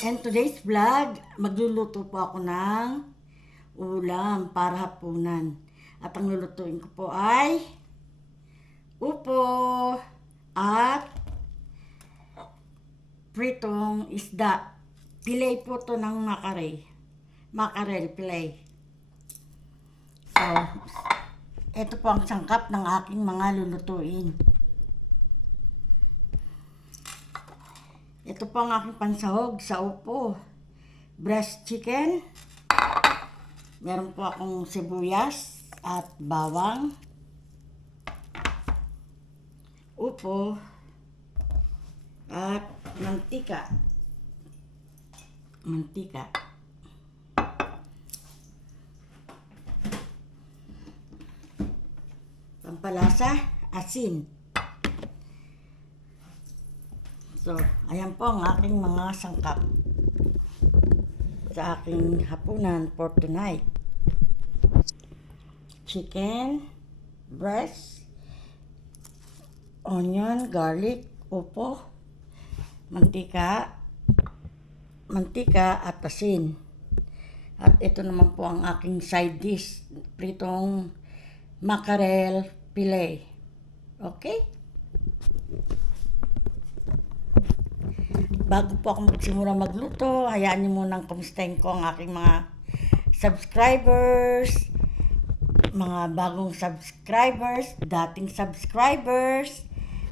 And today's vlog, magluluto po ako ng ulam para hapunan. At ang lulutuin ko po ay upo at pritong isda. Pilay po to ng makarel pilay. So, ito po ang sangkap ng aking mga lulutuin. Ito po ang aking pansahog sa upo. Breast chicken. Meron po akong sibuyas at bawang. Upo. At mantika. Pampalasa, asin. So, ayan po ang aking mga sangkap sa aking hapunan for tonight. Chicken, breast, onion, garlic, upo, mantika at asin. At ito naman po ang aking side dish, pritong mackerel fillet. Okay? Bago po ako magsimula magluto, hayaan niyo munang kumustahin ko ang aking mga subscribers, mga bagong subscribers, dating subscribers,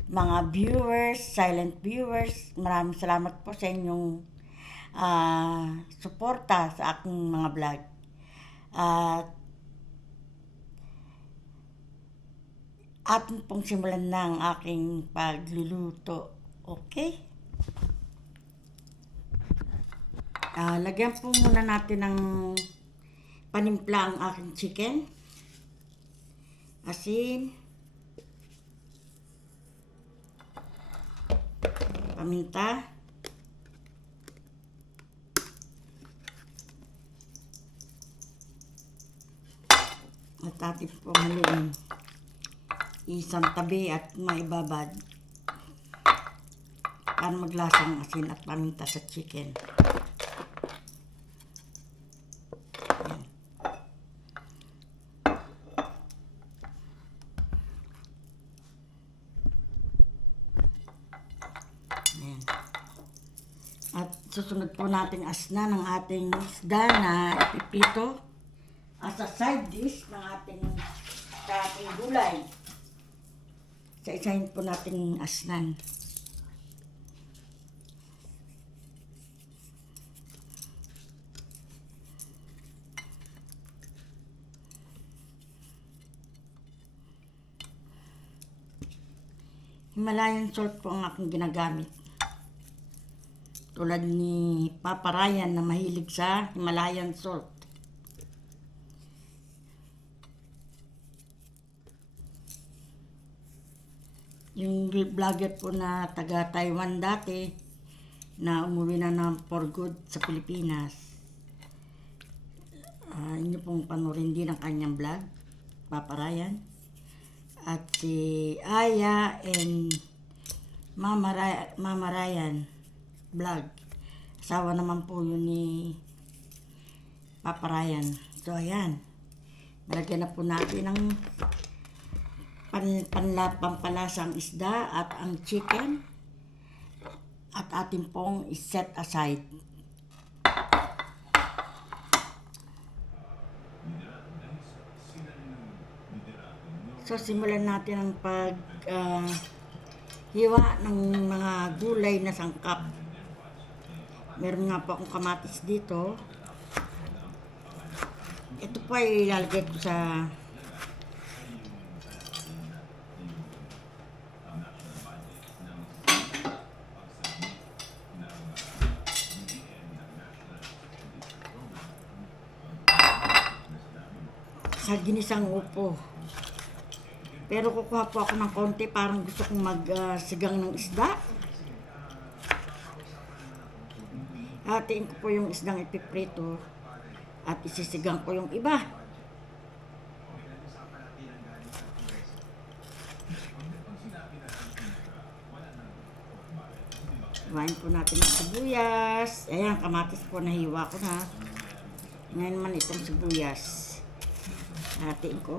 mga viewers, silent viewers. Maraming salamat po sa inyong suporta sa aking mga vlog. At atin pong simulan na ang aking pagluluto. Okay? Lagyan po muna natin ng panimpla ang aking chicken. Asin. Paminta. At atin po haluin. Isang tabi at maibabad. Para maglasang asin at paminta sa chicken. Ayan. At susunod po nating asna ng ating isda na ipipito as a side dish ng ating gulay. Isa-isahin po nating asnan. Himalayan salt po ang aking ginagamit. Tulad ni Papa Ryan na mahilig sa Himalayan salt. Yung vlogger po na taga Taiwan dati na umuwi na for good sa Pilipinas. Inyo pong panurin din ang kanyang vlog, Papa Ryan. At si Aya and Mama Ryan vlog. Asawa naman po yun ni Papa Ryan. So ayan. Malagyan na po natin ng pampalasang isda at ang chicken. At atin pong iset aside. So, simulan natin ang hiwa ng mga gulay na sangkap. Meron nga po akong kamatis dito. Ito po ay ilalagay ko sa ginisang upo. Pero kukuha po ako ng konti, parang gusto kong magsigang ng isda. Hatiin ko po yung isdang ipiprito at isisigang ko yung iba. Hiwain po natin ang sibuyas. Ayan, kamatis po nahiwa ko na. Ngayon naman itong sibuyas. Hatiin ko.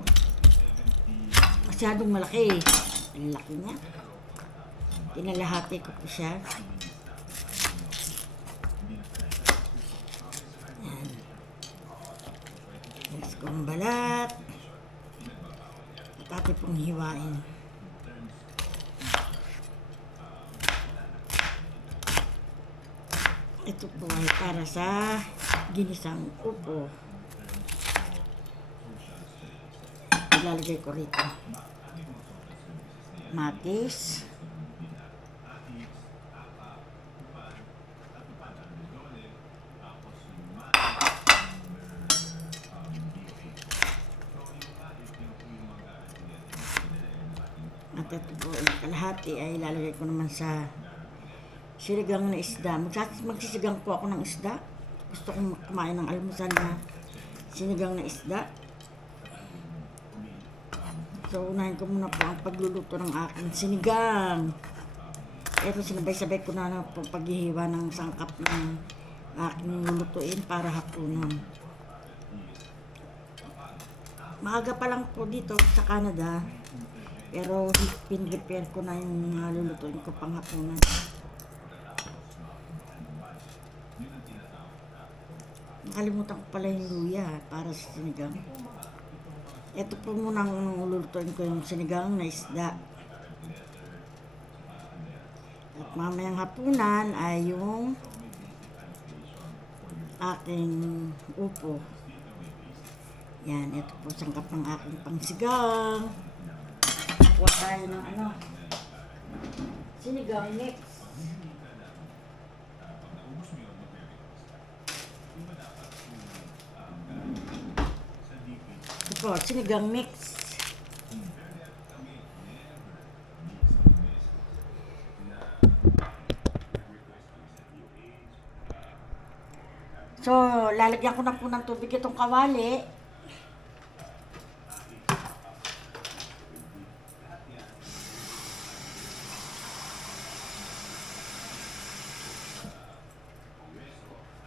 Masyadong malaki. Ang laki niya. Tinalahati ko po siya. Ayan. Yes, kung balat. At atin pong hiwain. Ito po ay para sa ginisang upo. Ilalagay ko rito. Matis. At ito po, kalahati ay ilalagay ko naman sa sinigang na isda. Magsisigang po ako ng isda. Gusto kong kumain ng almusal na sinigang na isda. So, unahin ko muna po ang pagluluto ng aking sinigang. Ito, sinabay-sabay ko na po paghihiwa ng sangkap ng aking lulutuin para hapunan. Maaga pa lang po dito sa Canada. Pero pin-prepare ko na yung lulutuin ko pang hapunan. Nakalimutan ko pala yung luya para sa sinigang. Ito po muna ang lulutuin ko yung sinigang na isda. At mamayang hapunan ay yung aking upo. Yan, ito po sangkap ng aking pangsigang. Kuha tayo ng sinigang mix. Ito po, sinigang mix. So, lalagyan ko na po ng tubig itong kawali.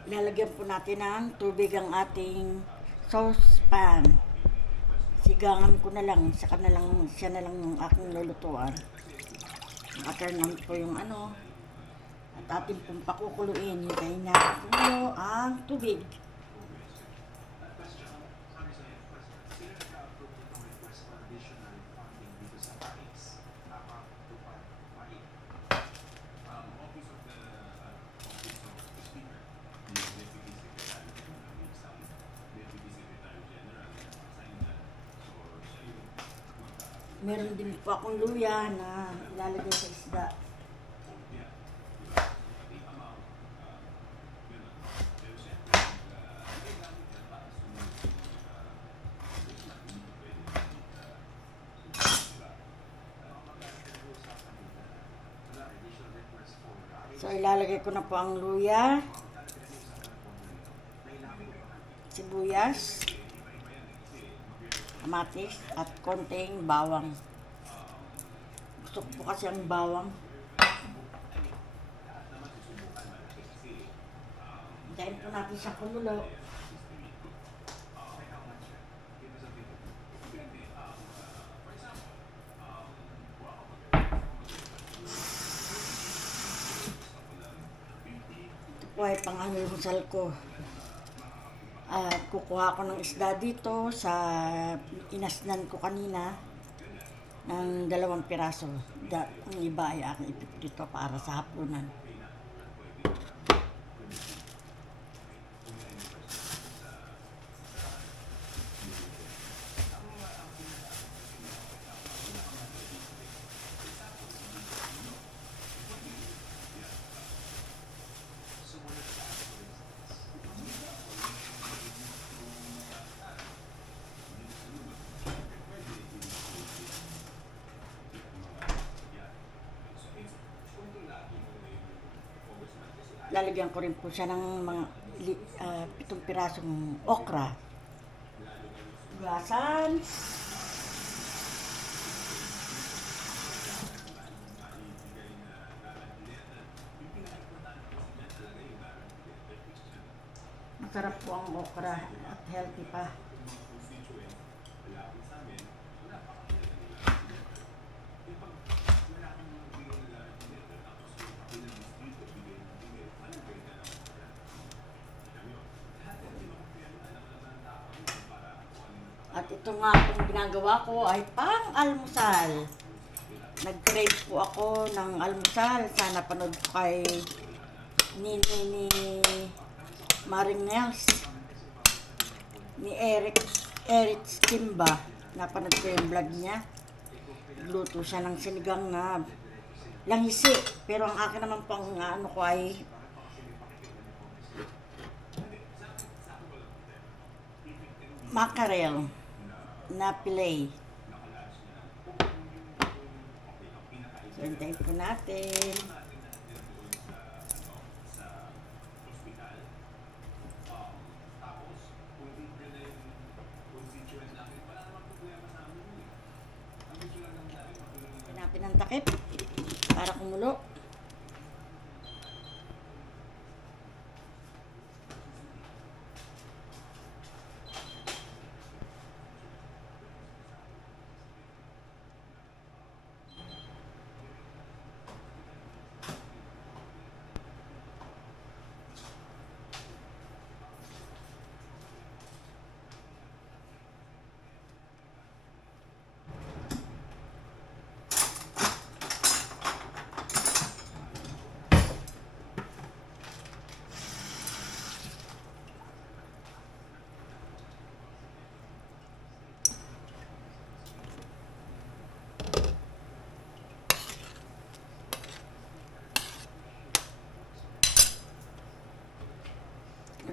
Lalagyan po natin ng tubig ang ating saucepan. Sigangan ko na lang, siya na lang ang aking lulutuan. Naka-turn on po yung at atin pong pakukuluin. Hintayin niya kumulo ang tubig. Meron din po akong luya na ilalagay sa isda. So, ilalagay ko na po ang luya, sibuyas, kamatis, at konting bawang. Gusto ko po kasi ang bawang. Hintayin po natin sa kumulo. Ito po ay pang-almusal ko. At kukuha ko ng isda dito sa inasnan ko kanina ng 2 piraso. Ang iba ay aking ipit para sa hapunan. Lalagyan ko rin po siya ng mga 7 pirasong okra. Gasan. Masarap po ang okra at healthy pa. At ito nga pong ginagawa ko ay pang-almusal. Nag-crave po ako ng almusal. Sana panood ko kay ni Maring Nels, ni Eric Kimba. Napanood ko yung vlog niya. Luto siya ng sinigang na langisi. Pero ang akin naman pang ano ko ay mackerel na fillet. So, hintayin po natin. Pinapin ang takip para kumulo.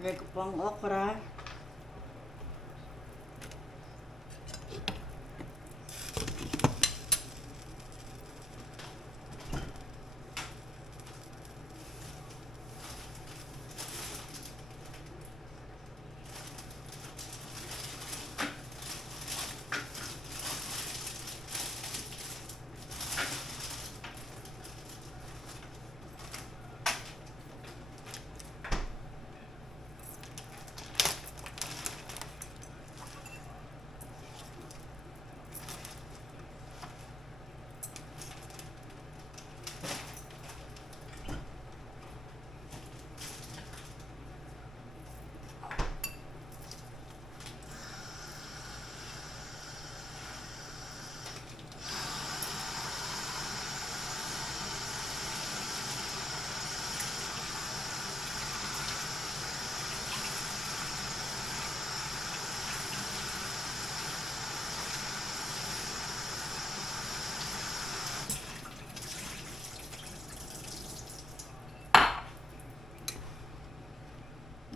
Lagay ko po ang okra.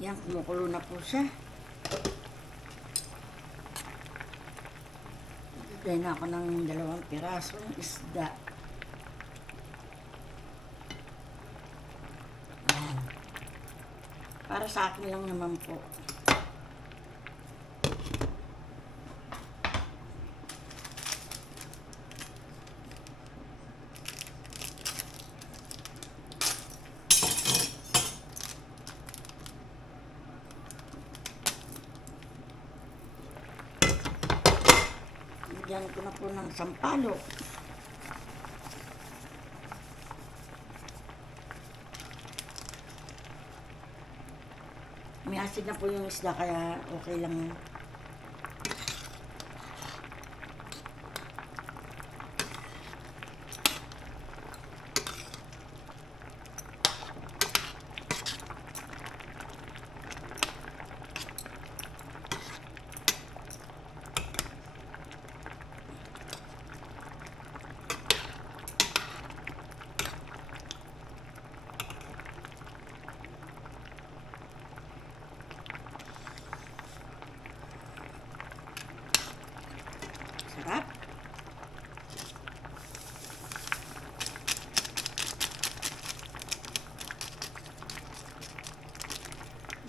Yan, kumukulo na po siya. Bigay na ako ng 2 pirasong isda. Yan. Para sa akin lang naman po. Lagyan ko na po ng sampalok. May asid na po yung isda kaya okay lang yun. Sarap.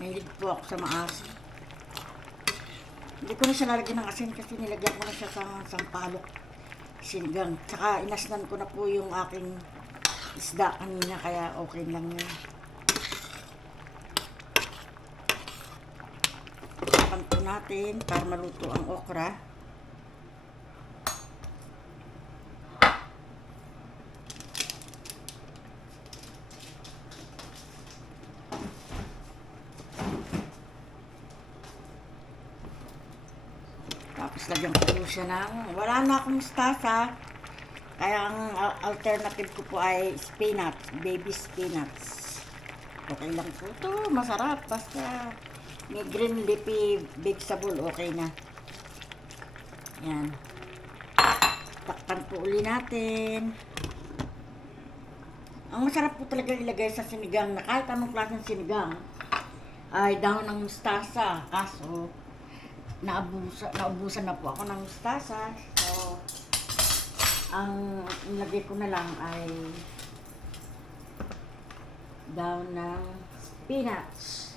Mahilig po ako sa maasim. Hindi ko na siya lalagyan ng asin kasi nilagyan ko na siya sa sampalok sinigang. Tsaka inasnan ko na po yung aking isda kanina kaya okay lang yun. Takpan po natin para maluto ang okra. Tapos lagyan ko po siya ng, wala na akong mustasa. Kaya ang alternative ko po ay spinach, baby spinach. Okay lang po ito, masarap. Basta may green leafy vegetable, okay na. Yan. Takpan po uli natin. Ang masarap po talaga ilagay sa sinigang na kahit anong klaseng sinigang ay dahon ng mustasa. Kaso, naubusan na po ako ng mustasa. So, ang nilagay ko na lang ay dahon ng spinach.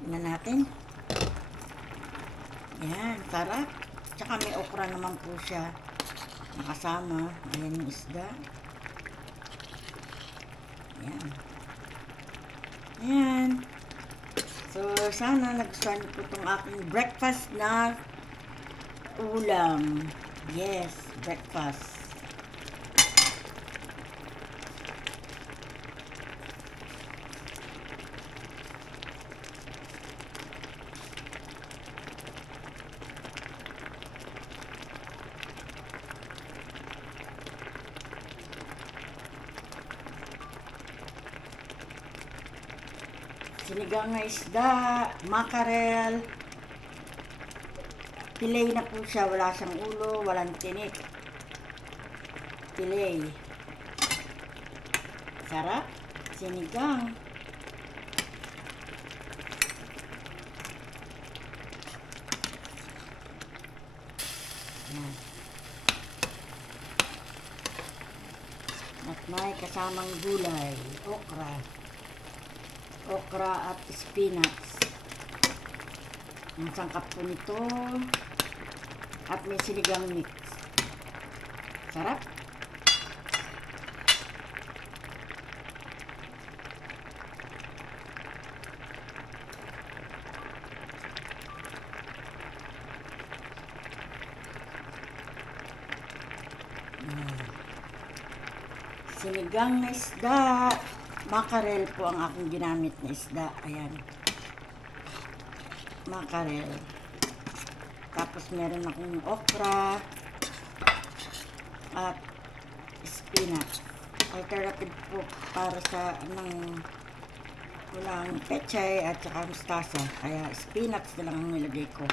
Tingnan natin. Yan, sarap. Tsaka may okra naman po siya nakasama. Ayan yung isda. Yan. Yan. So, sana nagustuhan niyo po itong aking breakfast na ulam. Yes, breakfast. Sinigang na isda, mackerel. Fillet na po siya, wala siyang ulo, walang tinik. Fillet. Sarap. Sinigang. Yan. At may kasamang gulay, okra. Okra at spinach. Ang sangkap po nito. At may sinigang mix. Sarap. Sinigang na isda. Mackerel po ang aking ginamit na isda. Ayan. Mackerel. Tapos meron akong okra at spinach. Alternative po para sa walang pechay at saka mustasa. Kaya spinach na lang ang nilagay ko.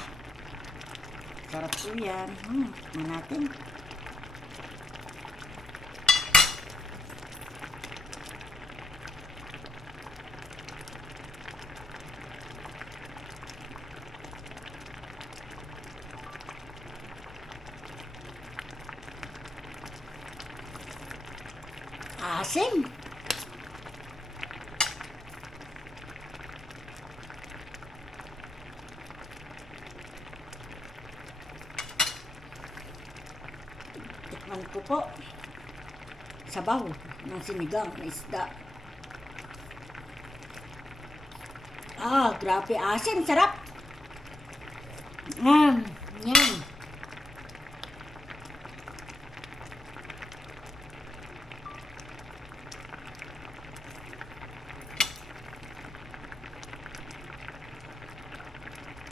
Sarap po yan. Natin. Asim. Tikman ko po. Sabaw ng sinigang na isda. Grabe asim. Sarap. Yan.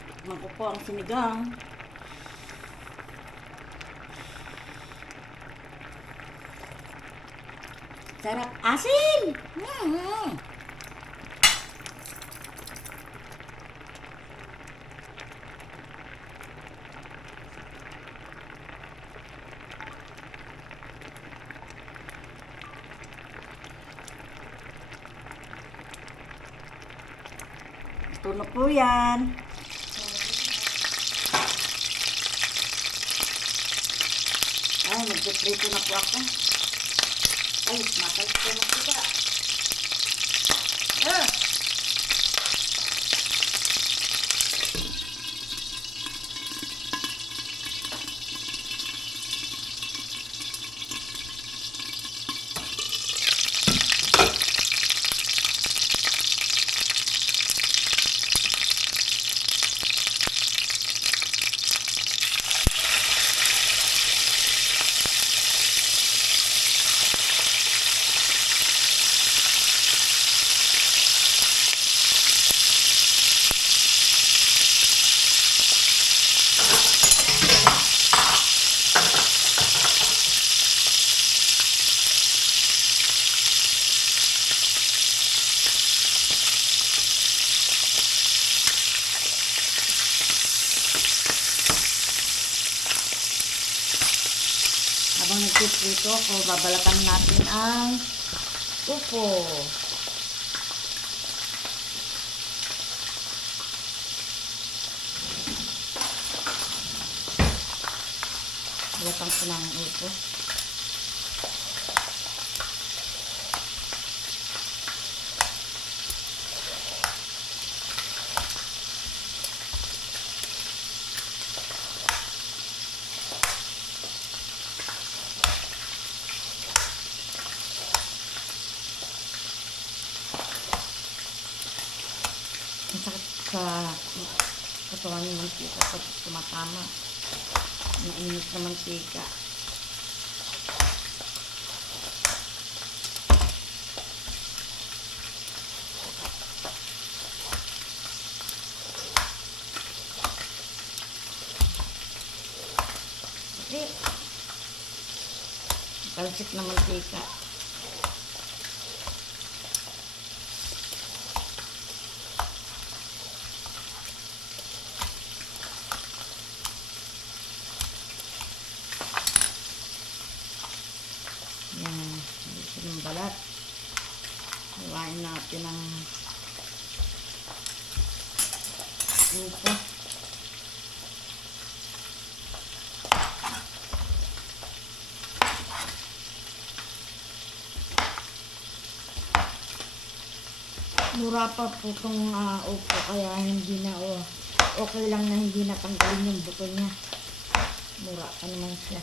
Tikman ko po ang sinigang. Sarap. Asin! Ito na po yan. Ay, nagpiprito na po ako. Ay, matay ko na po ba? Habang nagpiprito ko, babalatan natin ang upo. Balatan ko na ang upo. Ang sakit sa katawan ng mantika pag tumatama. Mainit na mantika. Kasi talsik na mantika. Yan, dito ng balat. Hiwain natin ang upo. Mura pa po itong upo, kaya hindi na, okay lang na hindi natanggalin yung buto niya. Mura pa naman siya.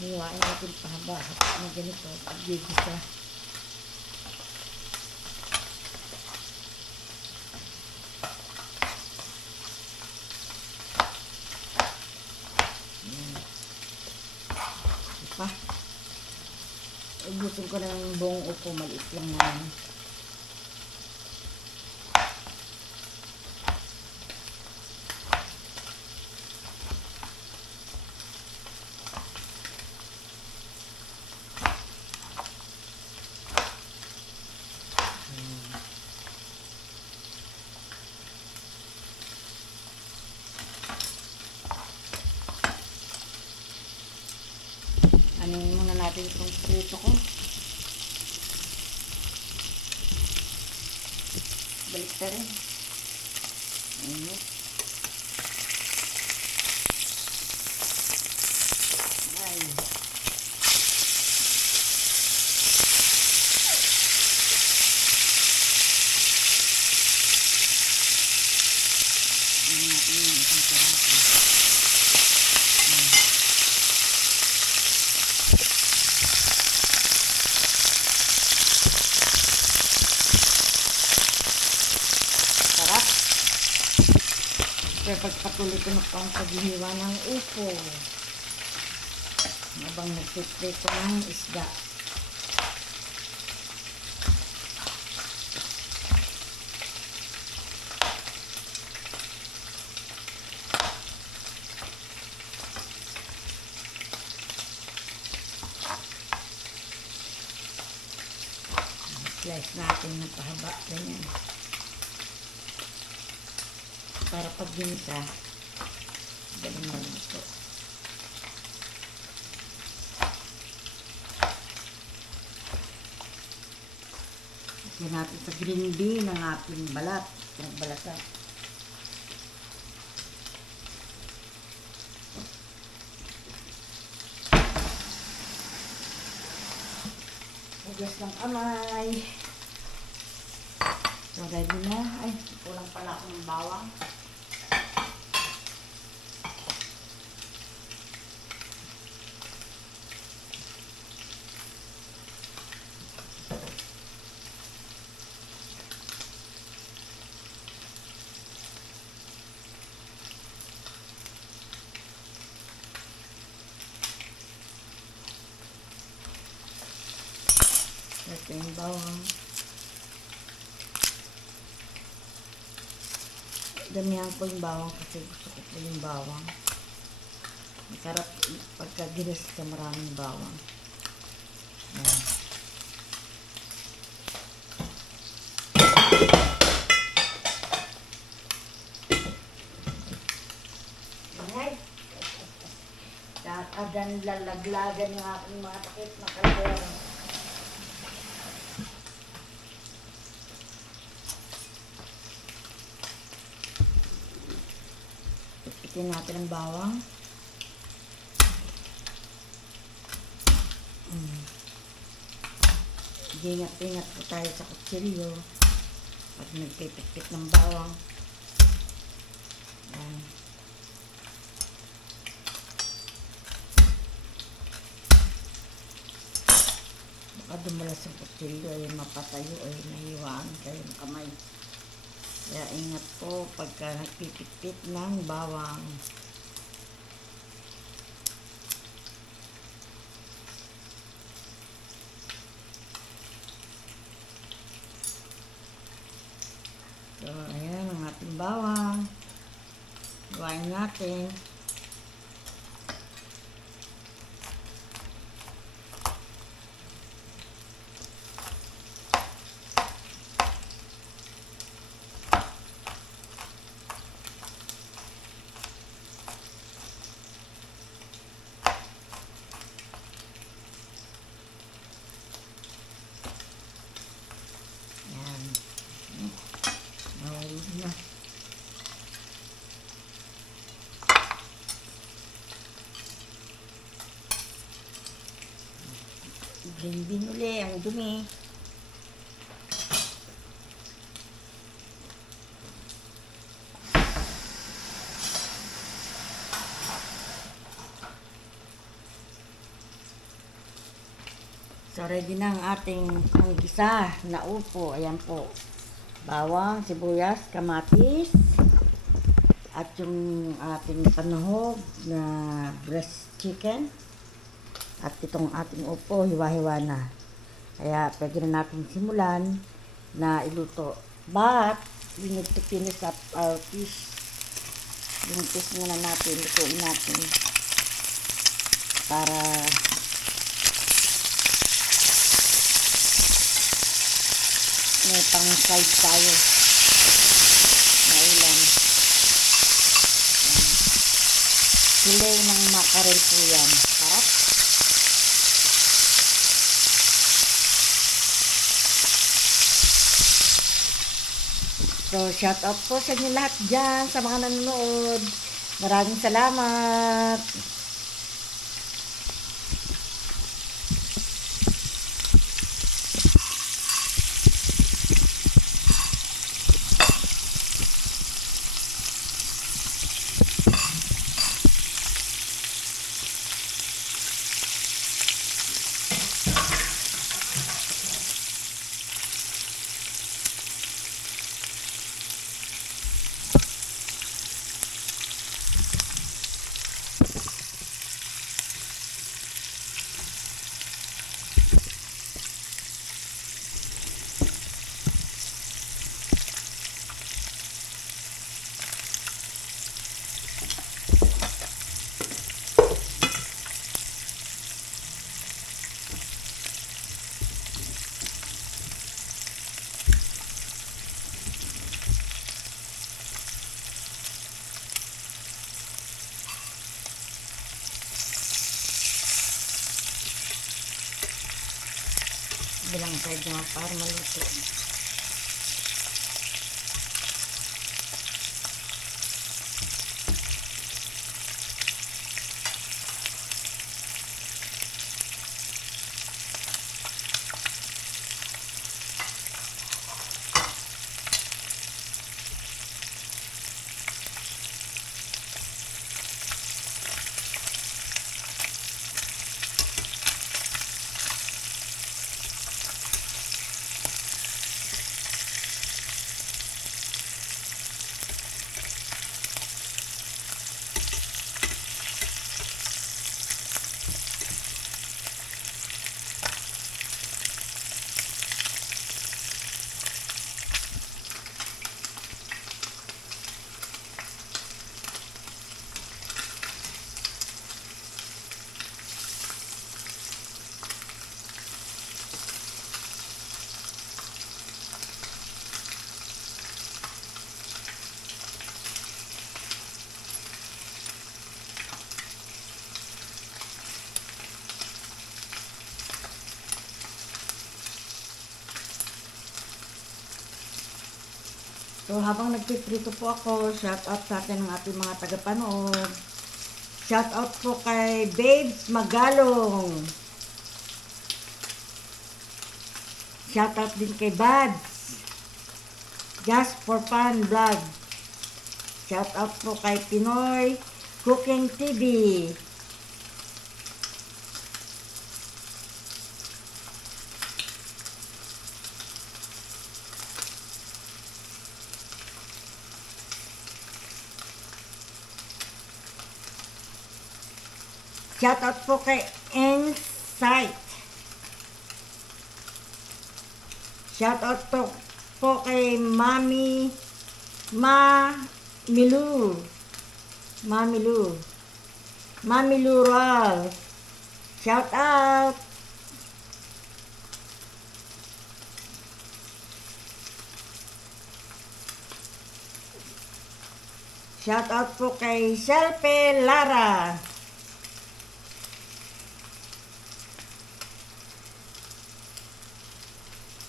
Iwain natin pahaba na ganito pag gigisa. Pa. Ubusin ko ng buong upo, maliit lang naman. Anuin muna natin itong prito ko. Balik na rin. Ayun. Ay. Ayun natin yung isang piraso. Sarap. Kaya pagpatuloy ko na pang paghihiwa ng upo. Habang nagpiprito ng isda. Slice natin ng pahaba. Ganyan. Para pag ginisa, galing na ito. Kasi natin sa green bean ang ating balat. Yung balata. Hugas ng kamay. So, ready na. Ay, kulang pala akong bawang. Ito yung bawang. Damihan ko yung bawang kasi gusto ko po yung bawang. Masarap pagka ginis sa maraming bawang. Ayan. adan lalaglagan yung aking mga takip na kaldero. Pipitin natin ang bawang. Ingat-ingat po tayo sa kutsilyo pag nagpipit-pit ng bawang. Yan. Baka dumulas ang kutsilyo ay mapatayo ay nahiwaan kayo ng kamay. Kaya ingat po pagka nagpipit-pit ng bawang. So, ayan ang ating bawang. Gawain natin. Ayan. Nahulog na. Blend uli ang dumi. So, ready na ang ating panggisa na upo. Ayan po. Bawang, sibuyas, kamatis, at yung ating panuhog na breast chicken. At itong ating upo, hiwa-hiwa na. Kaya pwede na natin simulan na iluto. But, we need to finish up our fish. Yung fish muna natin, lutuin natin. Para may pang-side tayo na ulam. Fillet ng mackerel po yan. Sarap. So, shout out po sa inyo lahat dyan, sa mga nanonood. Maraming salamat. Bilang side na para maluto. So, habang nagpiprito po ako, shout out sa atin ng ating mga tagapanood. Shout out po kay Babes Magalong. Shout out din kay Bads. Just for Fun Vlog. Shout out po kay Pinoy Cooking TV. Shout out po kay Insight. Shout out po kay Mami Milu. Mami Lural. Shout out. Shout out po kay Selpe Lara.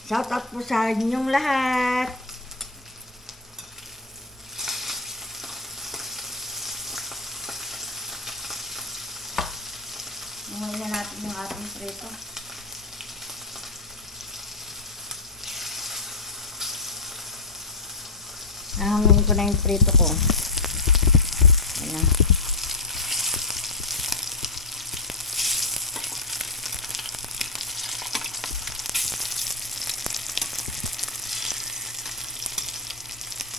Shout out po sa inyong lahat. Ngayon na natin yung ating prito. Nahangin ko na yung prito ko. Ayan.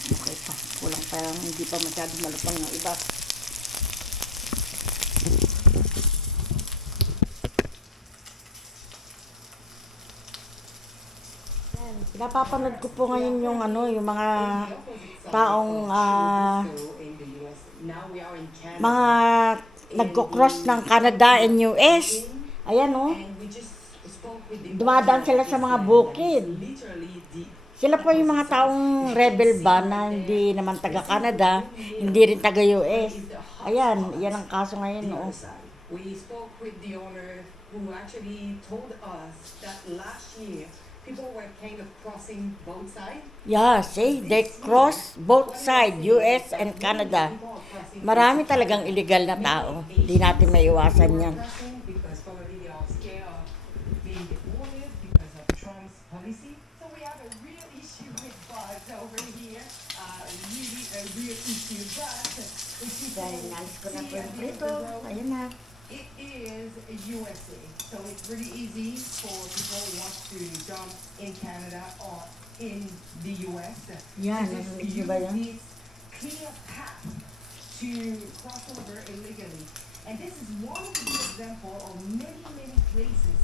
Okay pa. Kulang pa lang. Hindi pa masyadong malupang yung iba. Napapanood ko po ngayon yung yung mga taong mga nagko-cross ng Canada and US. Ayan dumadaan sila sa mga bukid. Sila po yung mga taong rebel ba na hindi naman taga Canada, hindi rin taga US. Ayan, yan ang kaso ngayon. We spoke with the owner who actually told us that last year people were kind of crossing both sides. Yeah, see, they cross both sides, US and Canada. Marami talagang illegal na tao. Hindi natin maiwasan yan. Because probably they are scared of being deported because of Trump's policy. So we have a real issue with bugs over here. Really a real issue. But Dahil nalis ko na po yung prito. Ayun na. it is USA, so it's really easy for people who want to jump in Canada or in the US. Yan, to just narinig niyo use ba yan? this clear path to cross over illegally. And this is one of the example of many, many places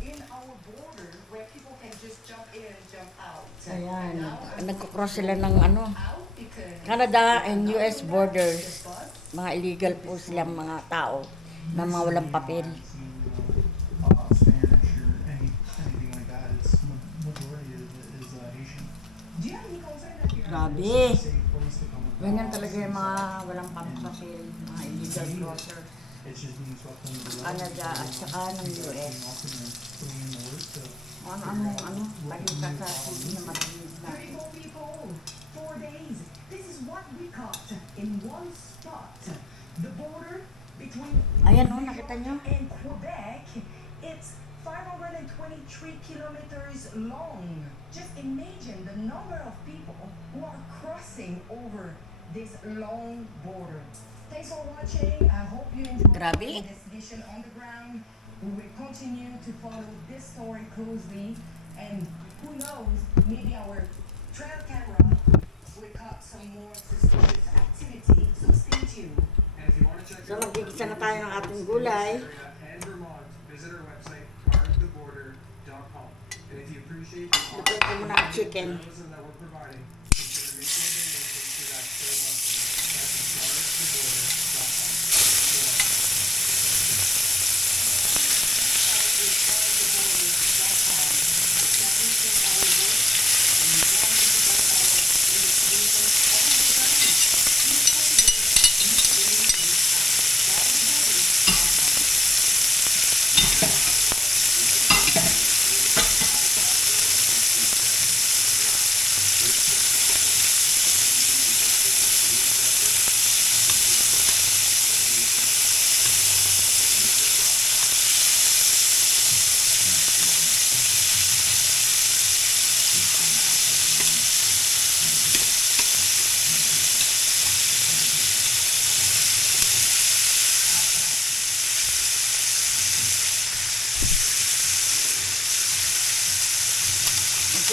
in our border where people can just jump in and jump out. Ayan, And now I'm nagko-cross sila ng out because Canada and US borders. the bus Mga illegal po silang mga tao na mga walang papel. Spanish or anything like that. It's majority of it is Asian. do you have any concern that you're Grabe. Safe place to come. Ganyan talaga yung mga walang papel, mga illegal crosser. It's just being swept under the rug. Canada at saka ng US. Also, putting in the work to Ano, balita sa TV na matinig natin. 34 people, 4 days. This is what we caught in one spot. The border between Ayan nakita nyo? and Quebec, it's 523 kilometers long. Just imagine the number of people who are crossing over this long border. Thanks for watching. I hope you enjoyed Grabe. the investigation on the ground. We will continue to follow this story closely, and who knows, maybe our trail camera will caught some more suspicious activity. So stay tuned. And if you want to check So out magigisa na tayo ng ating gulay. and Vermont, visit our website, guardtheborder.com. And if you appreciate the Luto ko muna ang chicken. journalism that we're providing, consider making a donation to that show monthly. That's guardtheborder.com.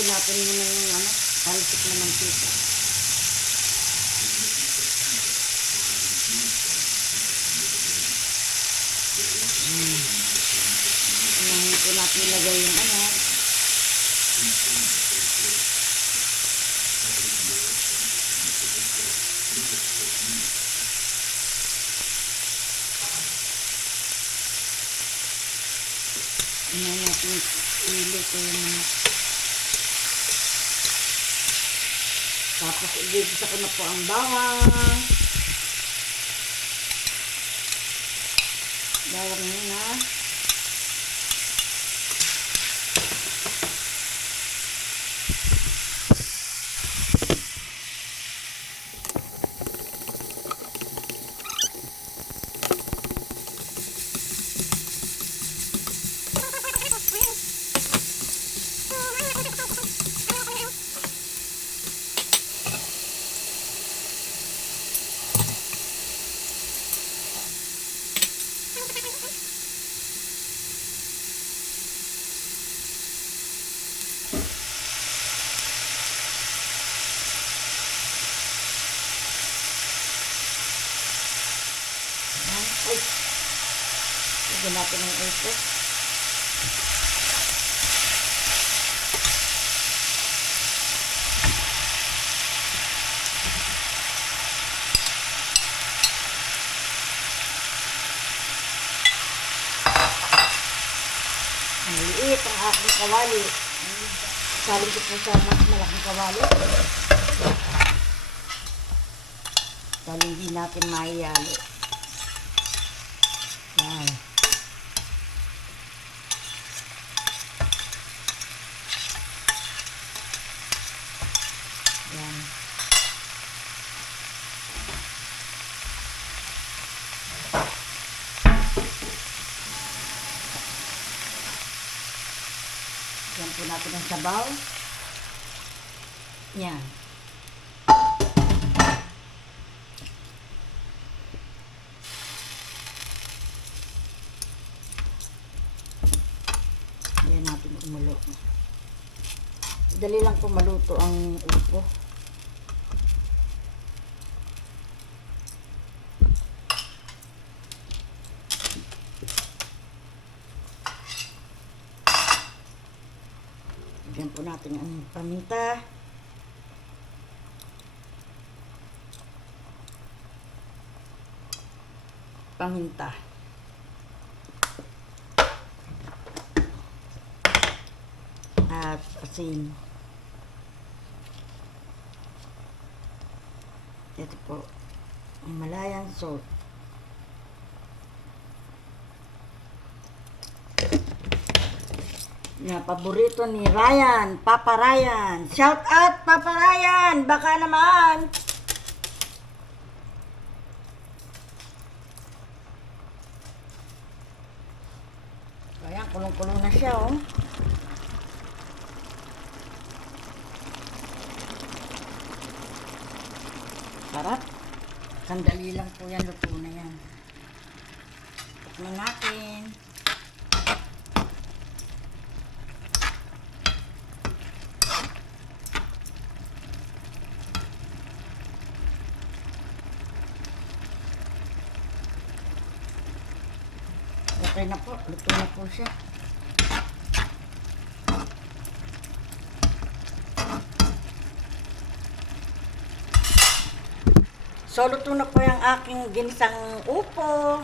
natin muna yung talsik na mantika. Unahin po natin ilagay yung unahin natin ilito yung tapos igigisa ko na po ang bawang. Bawang muna. Ay, lagyan natin ng ito. Maliit ang aking kawali. Saling ko po sa mas malaking kawali. Dahil hindi natin maihalo. Yan. Yan. Yan po natin ang sabaw. Yan. Yan natin kumulo. Dali lang po maluto ang upo. Lagyan po natin ang paminta. Paminta. At asin. Ito po. Himalayan salt. Na paborito ni Ryan, Papa Ryan. Shout out Papa Ryan, baka naman. Kaya kulong-kulong na siya, oh. Sarap. Sandali lang po yan, luto na yan. Tikman natin. Okay na po, luto na po siya. So, luto na po yung aking ginisang upo.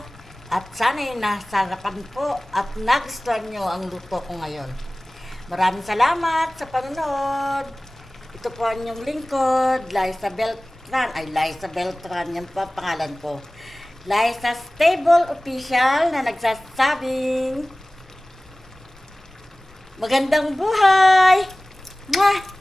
At sana'y nasarapan po at nagustuhan nyo ang luto ko ngayon. Maraming salamat sa panonood. Ito po ang inyong lingkod, Liza Beltran. Ay, Liza Beltran, yan po ang pangalan ko. Liza Stable Official na nagsasabing magandang buhay! Mwah!